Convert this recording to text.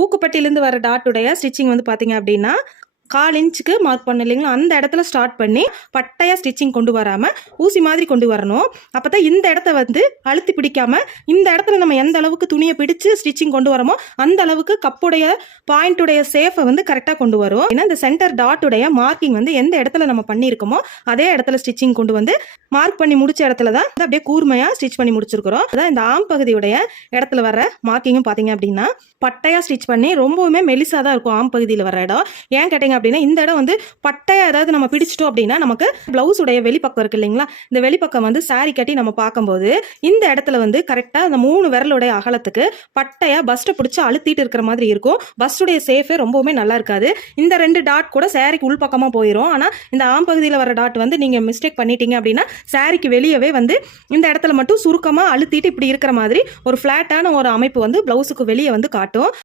ஊக்குப்பட்டியிலேருந்து வர டாட்டுடைய ஸ்டிச்சிங் வந்து பார்த்தீங்க அப்படின்னா 1/4 இன்ச்சுக்கு மார்க் பண்ண இல்லைங்களா, அந்த இடத்துல ஸ்டார்ட் பண்ணி பட்டையாக ஸ்டிச்சிங் கொண்டு வராமல் ஊசி மாதிரி கொண்டு வரணும். அப்போ தான் இந்த இடத்த வந்து அழுத்தி பிடிக்காமல் இந்த இடத்துல நம்ம எந்த அளவுக்கு துணியை பிடிச்சு ஸ்டிச்சிங் கொண்டு வரோமோ அந்த அளவுக்கு கப்புடைய பாயிண்ட்டுடைய சேஃபை வந்து கரெக்டாக கொண்டு வரும். ஏன்னா இந்த சென்டர் டாட்டுடைய மார்க்கிங் வந்து எந்த இடத்துல நம்ம பண்ணியிருக்கோமோ அதே இடத்துல ஸ்டிச்சிங் கொண்டு வந்து மார்க் பண்ணி முடிச்ச இடத்துல தான் அப்படியே கூர்மையாக ஸ்டிச் பண்ணி முடிச்சிருக்கிறோம். அதான் இந்த ஆம் பகுதியுடைய இடத்துல வர மார்க்கிங்கும் பார்த்தீங்க அப்படின்னா பட்டையாக ஸ்டிச் பண்ணி ரொம்பவுமே மெலிசாக தான் இருக்கும் ஆம் பகுதியில் வர இடம். ஏன் கேட்டீங்க அப்படின்னா இந்த இடம் வந்து பட்டையா ஏதாவது நம்ம பிடிச்சிட்டோம் அப்படின்னா நமக்கு பிளவுஸ் உடைய வெளிப்பக்கம் இருக்கு இல்லைங்களா, இந்த வெளிப்பக்கம் வந்து சாரி கட்டி நம்ம பார்க்கும்போது இந்த இடத்துல வந்து கரெக்டா அந்த 3 விரலுடைய அகலத்துக்கு பட்டையா பஸ்ட்டை பிடிச்சி அழுத்திட்டு இருக்கிற மாதிரி இருக்கும். பஸ்டுடைய சேஃபே ரொம்பவுமே நல்லா இருக்காது. இந்த 2 டாட் கூட சாரிக்கு உள்பக்கமாக போயிடும். ஆனால் இந்த ஆம் பகுதியில் வர டாட் வந்து நீங்கள் மிஸ்டேக் பண்ணிட்டீங்க அப்படின்னா சாரிக்கு வெளியவே வந்து இந்த இடத்துல மட்டும் சுருக்கமாக அழுத்திட்டு இப்படி இருக்கிற மாதிரி ஒரு ஃப்ளாட்டான ஒரு அமைப்பு வந்து பிளவுஸுக்கு வெளியே வந்து காட்டும்.